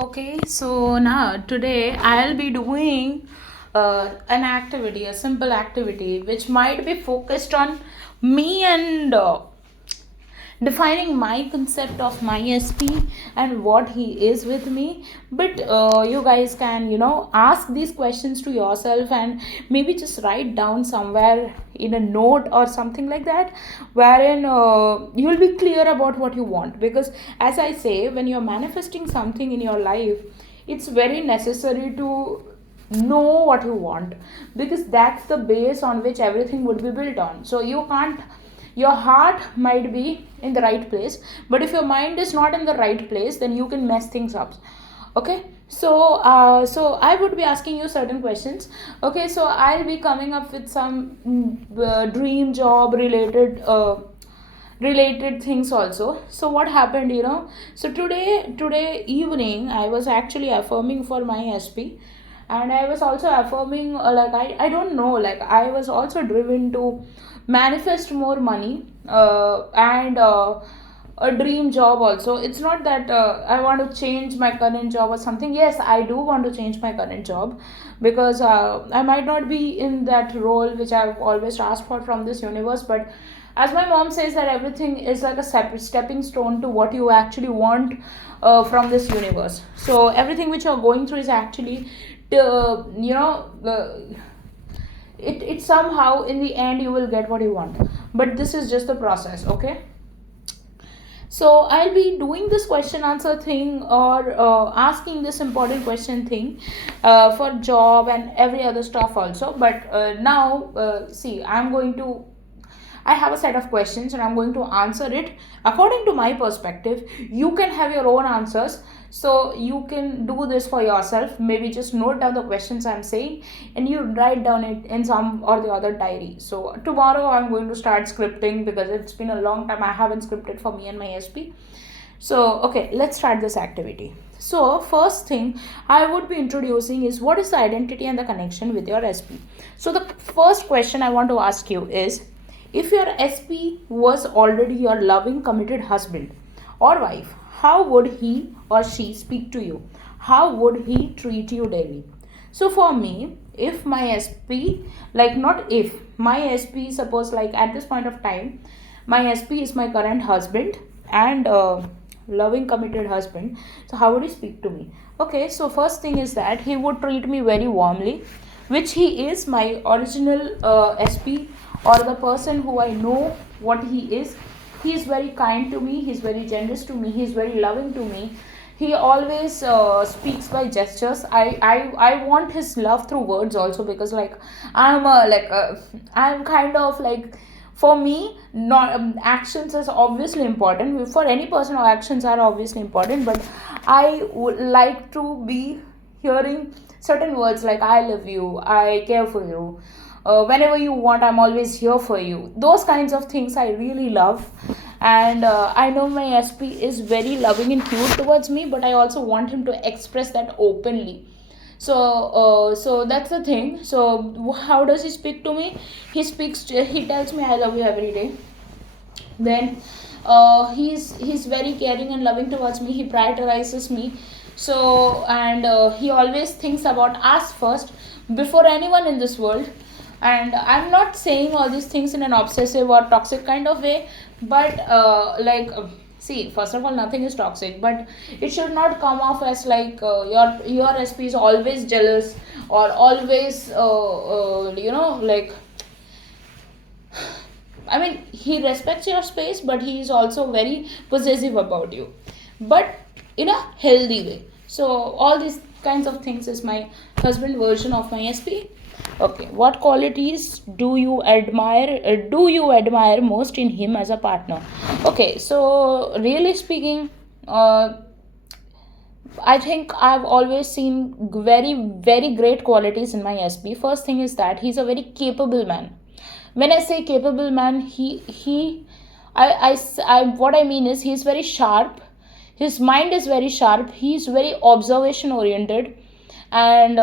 Okay, so now today I'll be doing an activity, a simple activity, which might be focused on me and defining my concept of my SP and what he is with me. But you guys can, ask these questions to yourself and maybe just write down somewhere in a note or something like that, wherein you'll be clear about what you want. Because, as I say, when you're manifesting something in your life, it's very necessary to know what you want, because that's the base on which everything would be built on. So you can't, your heart might be in the right place, but if your mind is not in the right place, then you can mess things up. Okay, so I would be asking you certain questions. Okay, so I'll be coming up with some dream job related things also. So what happened, so today evening I was actually affirming for my SP, and I was also affirming, I don't know, like I was also driven to manifest more money, and a dream job also. It's not that I want to change my current job or something. Yes, I do want to change my current job, because I might not be in that role which I've always asked for from this universe. But as my mom says, that everything is like a separate stepping stone to what you actually want from this universe. So everything which you're going through is actually to, it somehow in the end you will get what you want. But this is just the process. Okay, so I'll be doing this question answer thing, or asking this important question thing for job and every other stuff also. But now, see, I have a set of questions and I'm going to answer it according to my perspective. You can have your own answers, so you can do this for yourself. Maybe just note down the questions I'm saying and you write down it in some or the other diary. So tomorrow I'm going to start scripting, because it's been a long time I haven't scripted for me and my SP. So, okay, let's start this activity. So, first thing I would be introducing is, what is the identity and the connection with your SP? So, the first question I want to ask you is, if your SP was already your loving, committed husband or wife, how would he or she speak to you? How would he treat you daily? So, for me, if my SP, like not if, my SP, suppose like at this point of time, my SP is my current husband and loving, committed husband. So, how would he speak to me? Okay, so first thing is that he would treat me very warmly, which he is my original SP, or the person who I know what he is. He is very kind to me, he is very generous to me, he is very loving to me. He always speaks by gestures. I want his love through words also, because like I'm kind of like, for me, not actions is obviously important. For any person, actions are obviously important, but I would like to be hearing certain words like, I love you, I care for you, whenever you want, I'm always here for you. Those kinds of things I really love. And I know my SP is very loving and cute towards me, but I also want him to express that openly. So that's the thing. So how does he speak to me? He tells me I love you every day. Then he's very caring and loving towards me. He prioritizes me. So, and he always thinks about us first before anyone in this world. And I'm not saying all these things in an obsessive or toxic kind of way, but see, first of all, nothing is toxic, but it should not come off as like your SP is always jealous, or always like, I mean, he respects your space, but he is also very possessive about you, but in a healthy way. So, all these kinds of things is my husband version of my SP. Okay, what qualities do you admire? Do you admire most in him as a partner? Okay, so really speaking, I think I've always seen very, very great qualities in my SP. First thing is that he's a very capable man. When I say capable man, what I mean is, he's very sharp. His mind is very sharp. He's very observation oriented, and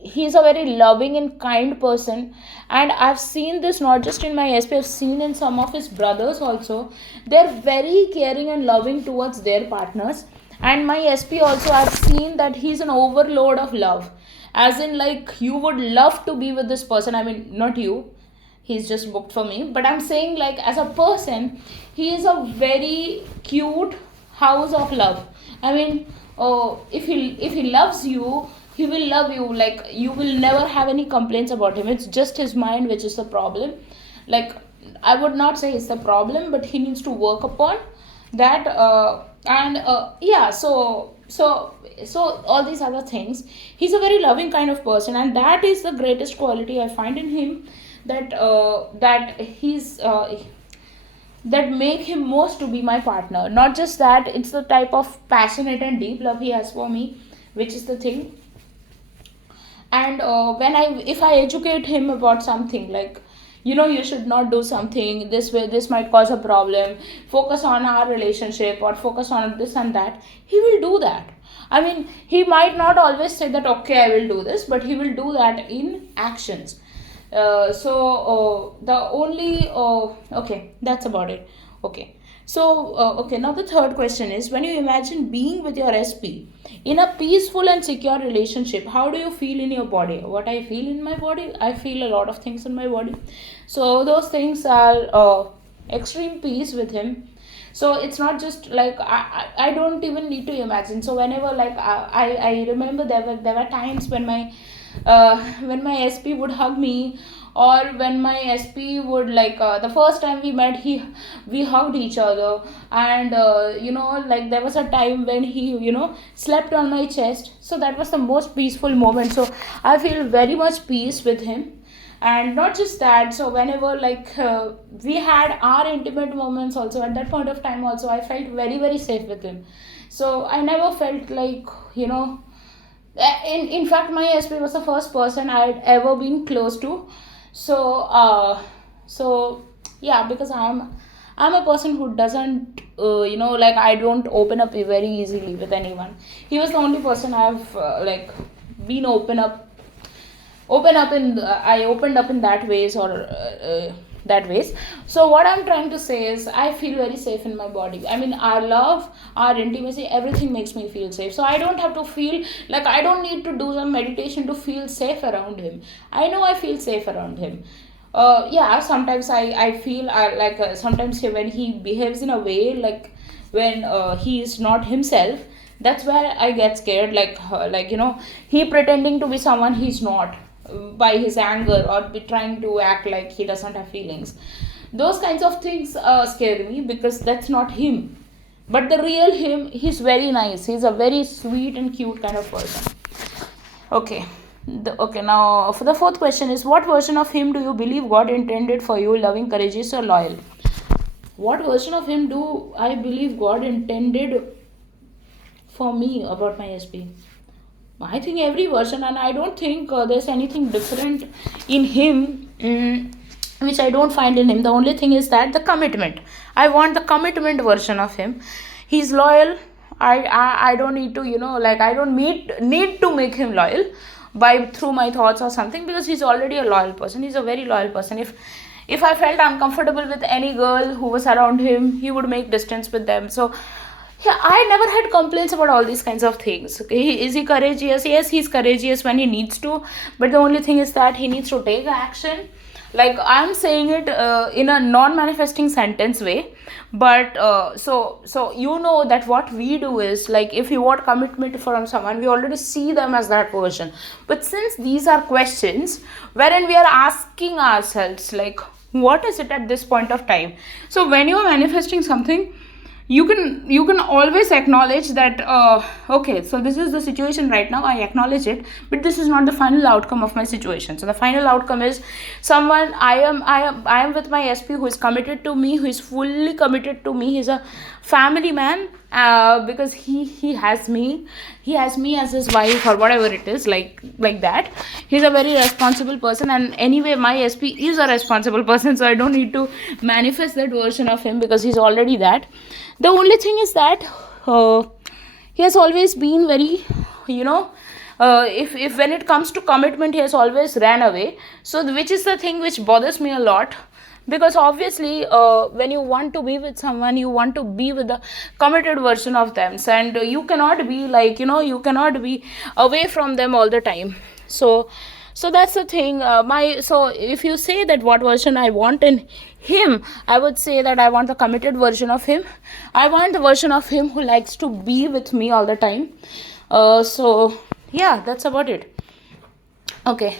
he's a very loving and kind person. And I've seen this not just in my SP, I've seen in some of his brothers also. They're very caring and loving towards their partners, And my SP also, I've seen that he's an overload of love, as in like you would love to be with this person. I mean, not you, he's just booked for me, but I'm saying like as a person, he is a very cute house of love. I mean, if he loves you, he will love you, like you will never have any complaints about him. It's just his mind which is the problem. Like, I would not say it's the problem, but he needs to work upon that. And yeah, so all these other things, he's a very loving kind of person, and that is the greatest quality I find in him, that he's that make him most to be my partner. Not just that, it's the type of passionate and deep love he has for me, which is the thing. And when I if I educate him about something, like, you should not do something this way, this might cause a problem, focus on our relationship, or focus on this and that, he will do that. I mean, he might not always say that okay, I will do this, but he will do that in actions. The only okay, that's about it. Okay. So okay, now the third question is, when you imagine being with your SP in a peaceful and secure relationship, how do you feel in your body? What I feel in my body, I feel a lot of things in my body. So those things are extreme peace with him. So it's not just like I don't even need to imagine. So whenever, like, I remember there were times when my SP would hug me, or when my SP would, like, the first time we met, we hugged each other. And like, there was a time when he slept on my chest. So that was the most peaceful moment. So I feel very much peace with him. And not just that, so whenever, like, we had our intimate moments also, at that point of time also, I felt very, very safe with him. So I never felt like, in fact, my SP was the first person I had ever been close to. So so yeah, because I'm a person who doesn't like, I don't open up very easily with anyone. He was the only person I've like been I opened up in that ways, or that ways. So what I'm trying to say is, I feel very safe in my body. I mean, our love, our intimacy, everything makes me feel safe. So I don't have to feel like, I don't need to do some meditation to feel safe around him. I know I feel safe around him. Yeah, sometimes I feel like, sometimes when he behaves in a way, like when he is not himself, that's where I get scared. Like, he pretending to be someone he's not, by his anger, or be trying to act like he doesn't have feelings. Those kinds of things scare me, because that's not him. But the real him, he's very nice, he's a very sweet and cute kind of person. Okay. Okay, now for the fourth question is, what version of him do you believe God intended for you? Loving, courageous, or loyal? What version of him do I believe God intended for me about my SP? I think every version, and I don't think there's anything different in him, which I don't find in him. The only thing is that the commitment. I want the commitment version of him. He's loyal. I don't need to, like, I don't need to make him loyal by through my thoughts or something, because he's already a loyal person. He's a very loyal person. If I felt uncomfortable with any girl who was around him, he would make distance with them. So yeah, I never had complaints about all these kinds of things. Okay, is he courageous? Yes, he's courageous when he needs to, but the only thing is that he needs to take action. Like, I'm saying it in a non-manifesting sentence way, but so that what we do is, like, if you want commitment from someone, we already see them as that person. But since these are questions wherein we are asking ourselves, like, what is it at this point of time? So when you are manifesting something, you can always acknowledge that, okay, so this is the situation right now, I acknowledge it, but this is not the final outcome of my situation. So the final outcome is someone, I am with my SP who is committed to me, who is fully committed to me. He's a family man, because he has me as his wife, or whatever it is, like that. He's a very responsible person, and anyway, my SP is a responsible person, so I don't need to manifest that version of him, because he's already that. The only thing is that he has always been very, if when it comes to commitment, he has always ran away. So which is the thing which bothers me a lot, because obviously when you want to be with someone, you want to be with the committed version of them, and you cannot be like, you cannot be away from them all the time. So that's the thing. So if you say that what version I want in him, I would say that I want the committed version of him. I want the version of him who likes to be with me all the time. So yeah, that's about it. Okay,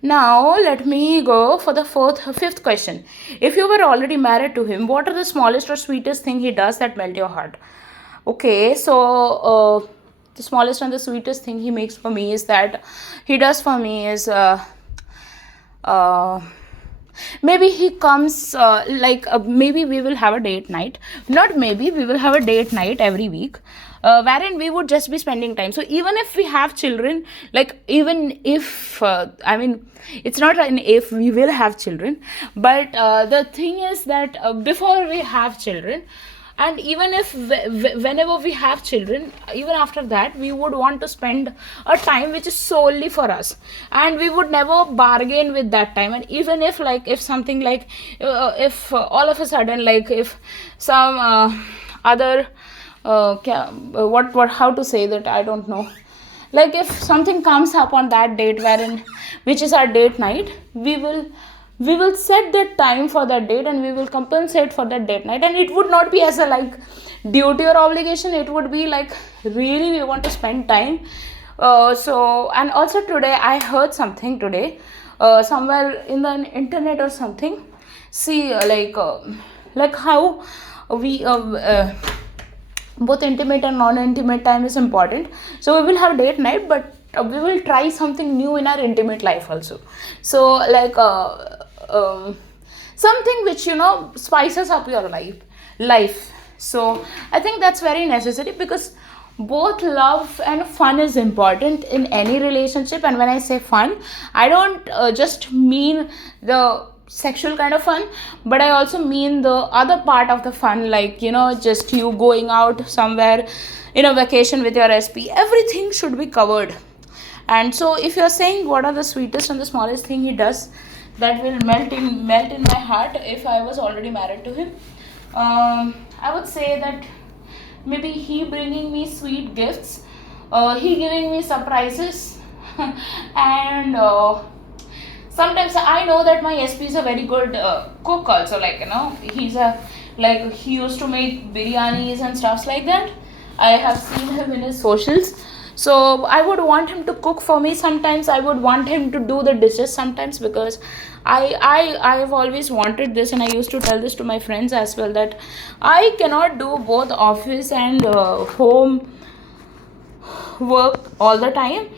now let me go for the fifth question. If you were already married to him, what are the smallest or sweetest thing he does that melt your heart? Okay, so the smallest and the sweetest thing he makes for me is that he does for me is uh, maybe he comes maybe we will have a date night. Not maybe, we will have a date night every week, wherein we would just be spending time. So even if we have children, like even if it's not an if, we will have children, but the thing is that before we have children, and even if whenever we have children, even after that, we would want to spend a time which is solely for us, and we would never bargain with that time. And even if if something like if all of a sudden, like if some other what how to say that, I don't know, like if something comes up on that date wherein which is our date night, we will set that time for that date, and we will compensate for that date night. And it would not be as a like duty or obligation, it would be like really we want to spend time. And also today I heard something today, somewhere in the internet or something. See, like how we both intimate and non-intimate time is important. So we will have date night, but we will try something new in our intimate life also. So something which spices up your life. So I think that's very necessary, because both love and fun is important in any relationship. And when I say fun, I don't just mean the sexual kind of fun, but I also mean the other part of the fun, like just you going out somewhere in a vacation with your SP. Everything should be covered. And so if you're saying what are the sweetest and the smallest thing he does that will melt in my heart if I was already married to him, I would say that maybe he bringing me sweet gifts, he giving me surprises, and sometimes I know that my SP is a very good cook also, he used to make biryanis and stuffs like that. I have seen him in his socials. So I would want him to cook for me. Sometimes I would want him to do the dishes sometimes, because I've always wanted this, and I used to tell this to my friends as well, that I cannot do both office and home work all the time.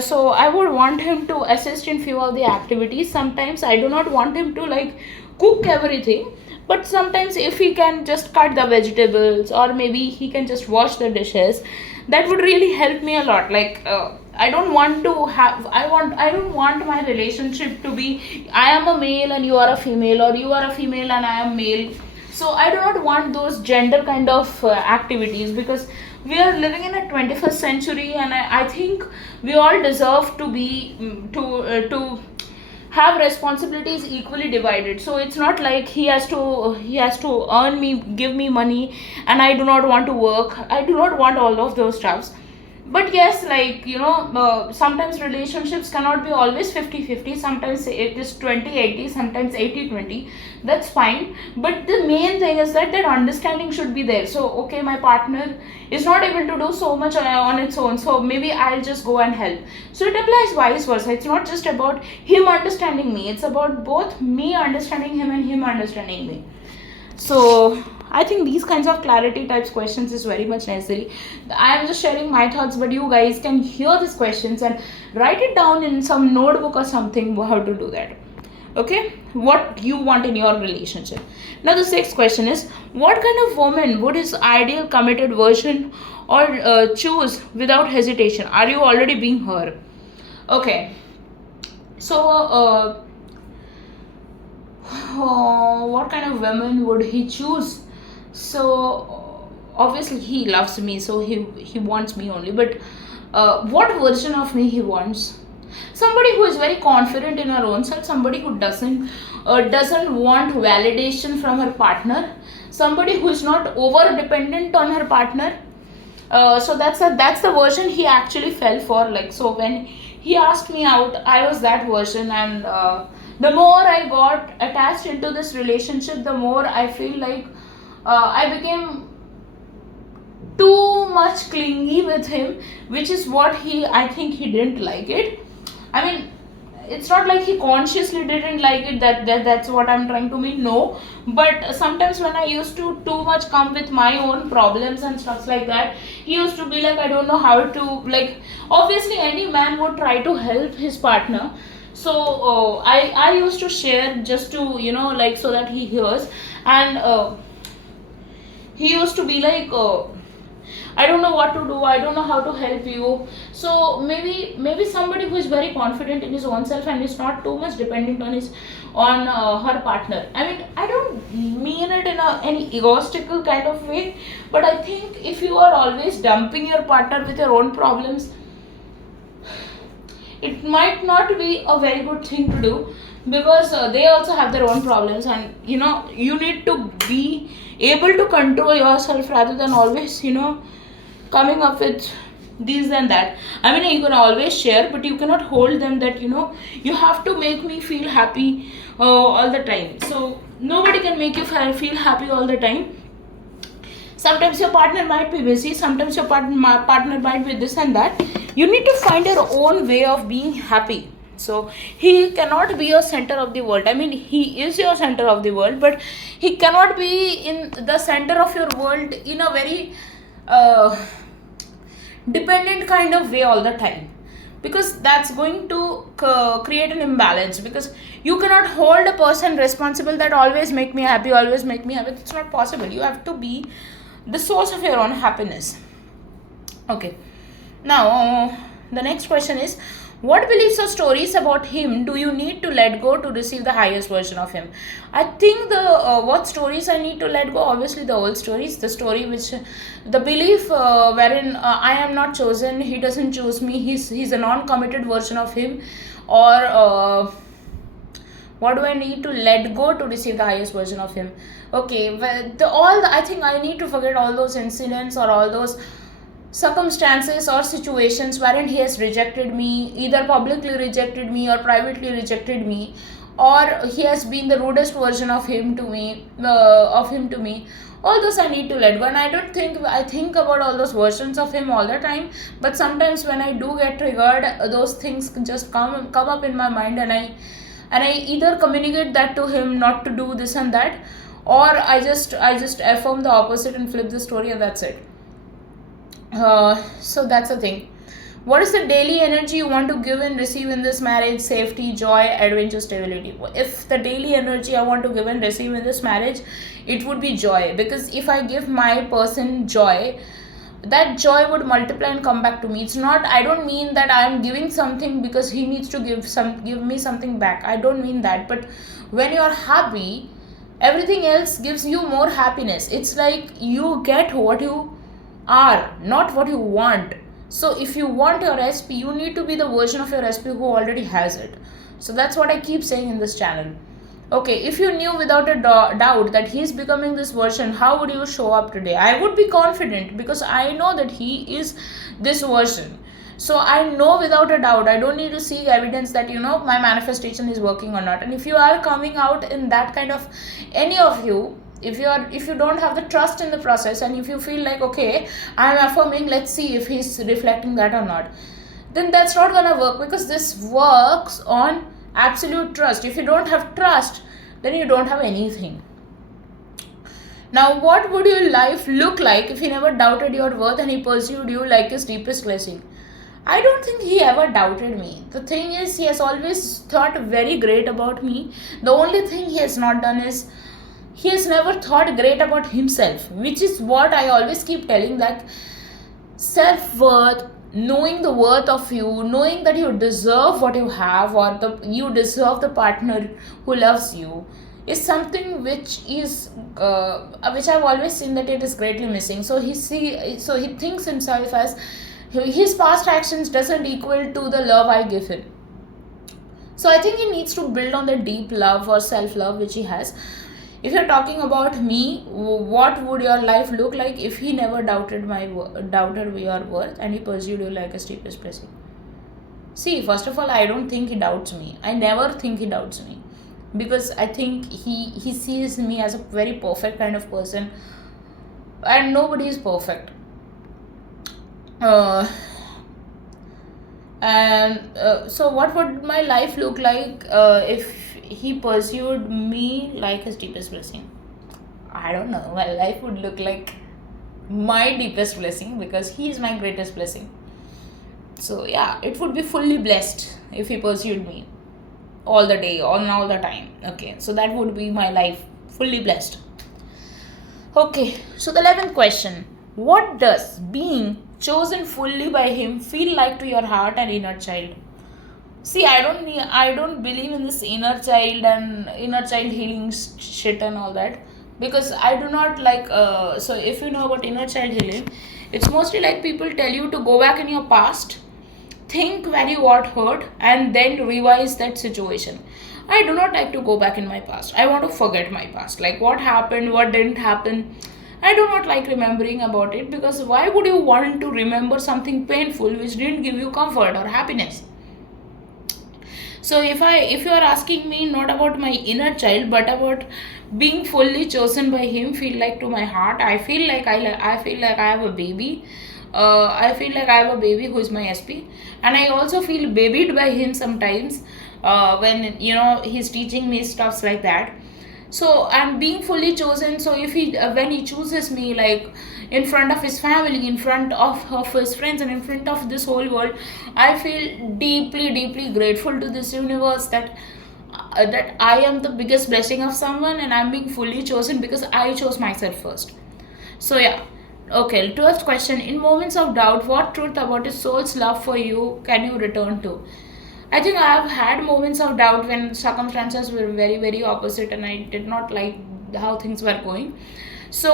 So I would want him to assist in few of the activities. Sometimes I do not want him to like cook everything, but sometimes if he can just cut the vegetables, or maybe he can just wash the dishes, that would really help me a lot. I don't want my relationship to be I am a male and you are a female, or you are a female and I am male. So I do not want those gender kind of activities, because we are living in a 21st century, and I think we all deserve to be to have responsibilities equally divided. So it's not like he has to earn me, give me money, and I do not want to work. I do not want all of those stuffs. But yes, sometimes relationships cannot be always 50-50. Sometimes it is 20-80, sometimes 80-20. That's fine, but the main thing is that understanding should be there. So okay, my partner is not able to do so much on its own, so maybe I'll just go and help. So it applies vice versa. It's not just about him understanding me, it's about both me understanding him and him understanding me. So I think these kinds of clarity types questions is very much necessary. I am just sharing my thoughts, but you guys can hear these questions and write it down in some notebook or something, how to do that. Okay, what you want in your relationship. Now the sixth question is, what kind of woman would his ideal committed version or choose without hesitation? Are you already being her? Okay, so what kind of woman would he choose? So obviously he loves me, so he wants me only, but what version of me he wants? Somebody who is very confident in her own self, somebody who doesn't want validation from her partner, somebody who is not over dependent on her partner. So that's the version he actually fell for. Like, so when he asked me out, I was that version. And the more I got attached into this relationship, the more I feel like I became too much clingy with him, which is what I think he didn't like it. I mean, it's not like he consciously didn't like it, that's what I'm trying to mean, no. But sometimes when I used to too much come with my own problems and stuff like that, he used to be like, I don't know how to, like, obviously any man would try to help his partner. So I used to share just to, like, so that he hears. And he used to be like, I don't know what to do, I don't know how to help you. So maybe somebody who is very confident in his own self and is not too much dependent on her partner. I mean, I don't mean it in any egotistical kind of way, but I think if you are always dumping your partner with your own problems, it might not be a very good thing to do, because they also have their own problems. And you need to be able to control yourself rather than always coming up with these and that. I mean, you can always share, but you cannot hold them that you have to make me feel happy all the time. So nobody can make you feel happy all the time. Sometimes your partner might be busy, sometimes your partner might be this and that. You need to find your own way of being happy. So he cannot be your center of the world. I mean, he is your center of the world, but he cannot be in the center of your world in a very dependent kind of way all the time, because that's going to create an imbalance. Because you cannot hold a person responsible that always make me happy, always make me happy. It's not possible. You have to be the source of your own happiness. Okay, now the next question is, what beliefs or stories about him do you need to let go to receive the highest version of him? I think the what stories I need to let go, obviously the old stories, the story which, the belief wherein I am not chosen, he doesn't choose me, he's a non-committed version of him. Or what do I need to let go to receive the highest version of him? Okay, well, I think I need to forget all those incidents or all those circumstances or situations wherein he has rejected me, either publicly rejected me or privately rejected me, or he has been the rudest version of him to me. All those I need to let go. And I think about all those versions of him all the time, but sometimes when I do get triggered, those things just come up in my mind, and I either communicate that to him not to do this and that, or I just affirm the opposite and flip the story, and that's it. So that's the thing. What is the daily energy you want to give and receive in this marriage? Safety, joy, adventure, stability. If the daily energy I want to give and receive in this marriage, it would be joy. Because if I give my person joy, that joy would multiply and come back to me. It's not, I don't mean that I am giving something because he needs to give me something back. I don't mean that. But when you're happy, everything else gives you more happiness. It's like you get what you are, not what you want. So if you want your SP, you need to be the version of your SP who already has it. So that's what I keep saying in this channel. Okay, if you knew without a doubt that he's becoming this version, how would you show up today? I would be confident, because I know that he is this version. So I know without a doubt, I don't need to seek evidence that my manifestation is working or not. And if you are coming out in that kind of, any of you, if you don't have the trust in the process, and if you feel like, okay, I'm affirming, let's see if he's reflecting that or not, then that's not gonna work, because this works on absolute trust. If you don't have trust, then you don't have anything. Now, what would your life look like if he never doubted your worth and he pursued you like his deepest blessing? I don't think he ever doubted me. The thing is, he has always thought very great about me. The only thing he has not done is, he has never thought great about himself, which is what I always keep telling, that self-worth, knowing the worth of you, knowing that you deserve what you have, or you deserve the partner who loves you, is something which I've always seen that it is greatly missing. So he thinks himself as his past actions doesn't equal to the love I give him. So I think he needs to build on the deep love or self love which he has. If you're talking about me, what would your life look like if he never doubted your worth and he pursued you like a steepest blessing? See, first of all, I don't think he doubts me. I never think he doubts me, because I think he sees me as a very perfect kind of person, and nobody is perfect. Uh, so what would my life look like if he pursued me like his deepest blessing? I don't know. My life would look like my deepest blessing, because he is my greatest blessing. So yeah, it would be fully blessed if he pursued me all the day, all the time. Okay, so that would be my life, fully blessed. Okay, so the 11th question: what does being chosen fully by him feel like to your heart and inner child? See, I don't believe in this inner child and inner child healing shit and all that, because I do not like. So if you know about inner child healing, it's mostly like people tell you to go back in your past, think where you got hurt, and then revise that situation. I do not like to go back in my past. I want to forget my past. Like what happened, what didn't happen. I do not like remembering about it, because why would you want to remember something painful which didn't give you comfort or happiness? So if you are asking me not about my inner child but about being fully chosen by him feel like to my heart, I feel like I feel like I have a baby. I feel like I have a baby who is my SP, and I also feel babied by him sometimes when he's teaching me stuffs like that. So I'm being fully chosen. So if he when he chooses me, like in front of his family, in front of his friends, and in front of this whole world, I feel deeply grateful to this universe that I am the biggest blessing of someone, and I'm being fully chosen because I chose myself first. So yeah. Okay, 12th question: in moments of doubt, what truth about his soul's love for you can you return to? I think I have had moments of doubt when circumstances were very opposite and I did not like how things were going. So,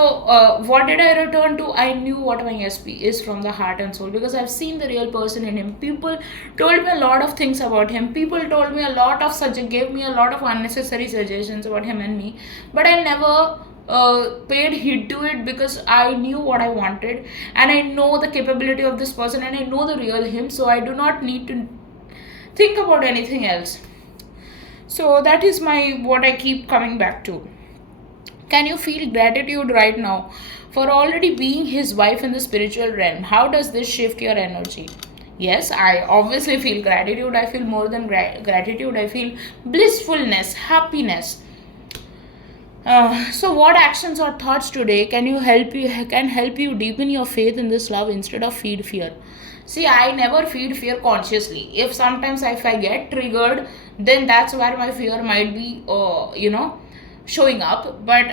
what did I return to? I knew what my SP is from the heart and soul, because I've seen the real person in him. People told me a lot of things about him. People told me a lot of gave me a lot of unnecessary suggestions about him and me, but I never paid heed to it, because I knew what I wanted, and I know the capability of this person, and I know the real him. So I do not need to think about anything else. So that is my what I keep coming back to. Can you feel gratitude right now for already being his wife in the spiritual realm? How does this shift your energy? Yes, I obviously feel gratitude. I feel more than gratitude. I feel blissfulness, happiness. So what actions or thoughts today can help you deepen your faith in this love instead of feed fear? See, I never feed fear consciously. If I get triggered, then that's where my fear might be, showing up. But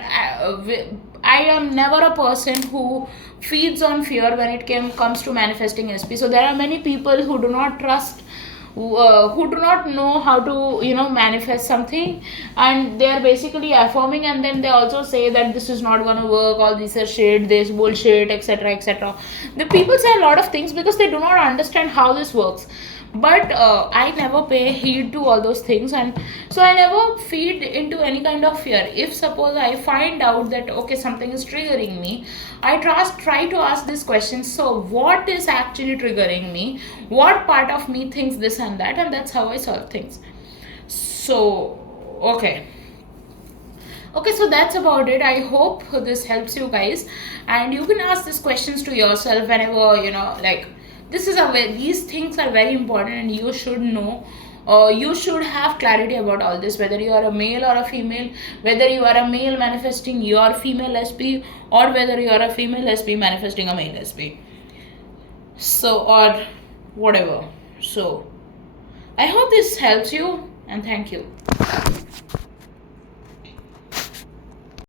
I am never a person who feeds on fear when it comes to manifesting SP. So there are many people who do not trust, who do not know how to manifest something, and they are basically affirming, and then they also say that this is not going to work, all this is shit, this bullshit, etc. The people say a lot of things because they do not understand how this works. But I never pay heed to all those things, and so I never feed into any kind of fear. If suppose I find out that okay, something is triggering me, I try to ask this question: so what is actually triggering me? What part of me thinks this and that? And that's how I solve things. So okay, so that's about it. I hope this helps you guys, and you can ask these questions to yourself whenever like these things are very important, and you should know. You should have clarity about all this, whether you are a male or a female, whether you are a male manifesting your female SP, or whether you are a female SP manifesting a male SP. So, or whatever. So, I hope this helps you, and thank you.